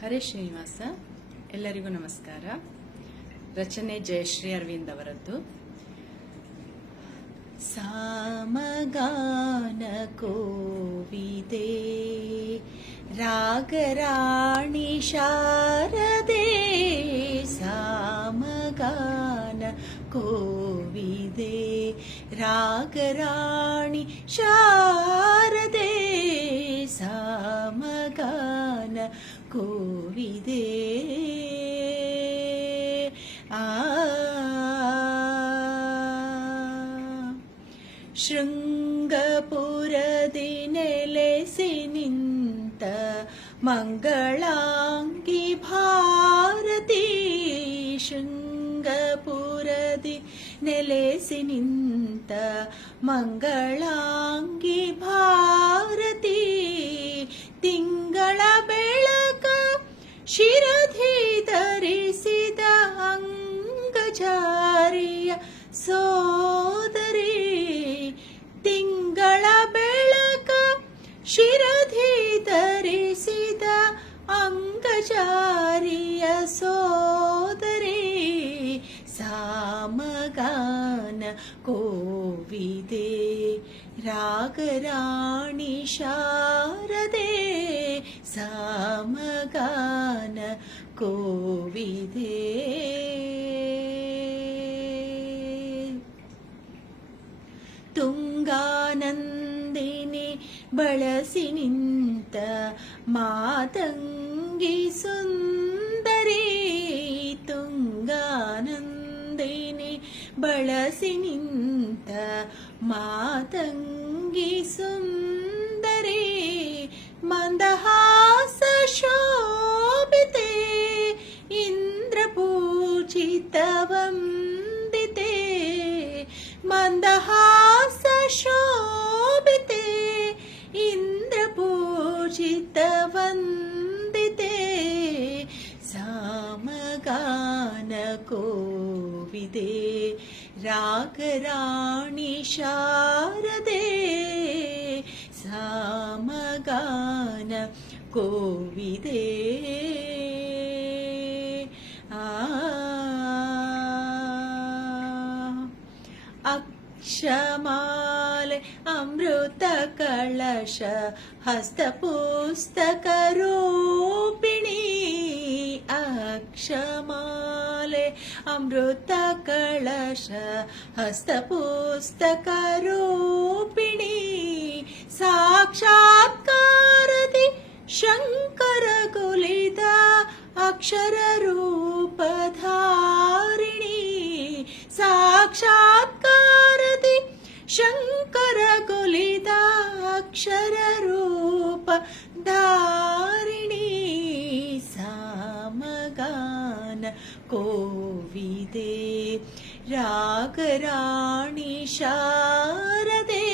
ಹರೇ ಶ್ರೀನಿವಾಸ, ಎಲ್ಲರಿಗೂ ನಮಸ್ಕಾರ. ರಚನೆ ಜಯಶ್ರೀ ಅರವಿಂದ್ ಅವರದ್ದು. ಸಾಮಗಾನ ಕೋವಿದೆ ರಾಗರಾಣಿ ಶಾರದೆ, ಸಾಮಗಾನ ಕೋವಿದೆ ರಾಗರಾಣಿ ಶಾರದೆ. ಸಾಮಗಾನ ಕೋವಿದೆ ಆ ಶೃಂಗಪುರದಿ ನೆಲೆಸಿ ನಿಂತ ಮಂಗಳಾಂಗಿ ಭಾರತಿ ಶೃಂಗಪುರದಿ ನೆಲೆಸಿ ನಿಂತ ಮಂಗಳಾಂಗಿ ಭಾರತಿ ಧರಿಸಿದ ಅಂಗಜಾರಿಯ ಸೋದರಿ ತಿಂಗಳ ಬೆಳಕ ಶಿರಧಿ ಧರಿಸಿದ ಅಂಗಜಾರಿಯ ಸೋದರಿ ಸಾಮಗಾನ ಕೋವಿದೆ ರಾಗರಾಣಿ ಶಾರದೆ ಸಾಮಗಾನ ಕೋವಿದೆ ತುಂಗಾನಂದಿನಿ ಬಳಸಿ ನಿಂತ ಮಾತಂಗಿ ಸುಂದರಿ ತುಂಗಾನಂದಿನಿ ಬಳಸಿ ನಿಂತ ಮಾತಂಗಿ ಸುಂದರಿ ಮಂದಹಾಸ मन्दहासशोभिते इन्द्रपूजितवन्दिते सामगानकोविदे रागराणि शारदे सामगान कोविदे క్షమాలే అమృత కళశ హస్తపుస్తక రూపిణి అక్షమాలే అమృత కళశ హస్తపుస్తక రూపిణి సాక్షాత్కారది శంకర కులిత అక్షర రూపధారిణి సాక్షాత్కార शङ्करकुलिताक्षररूप धारिणी सामगान कोविदे। रागराणि शारदे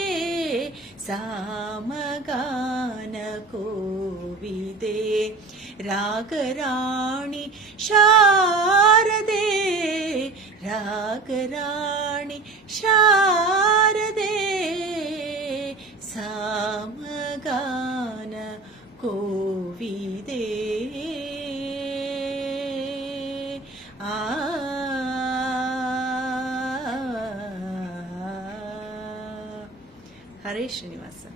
सामगान कोविदे। रागराणि शारदे रागराणि शा സാമഗാന കോവിതേ ആ ഹരേ ശ്രീനിവാസൻ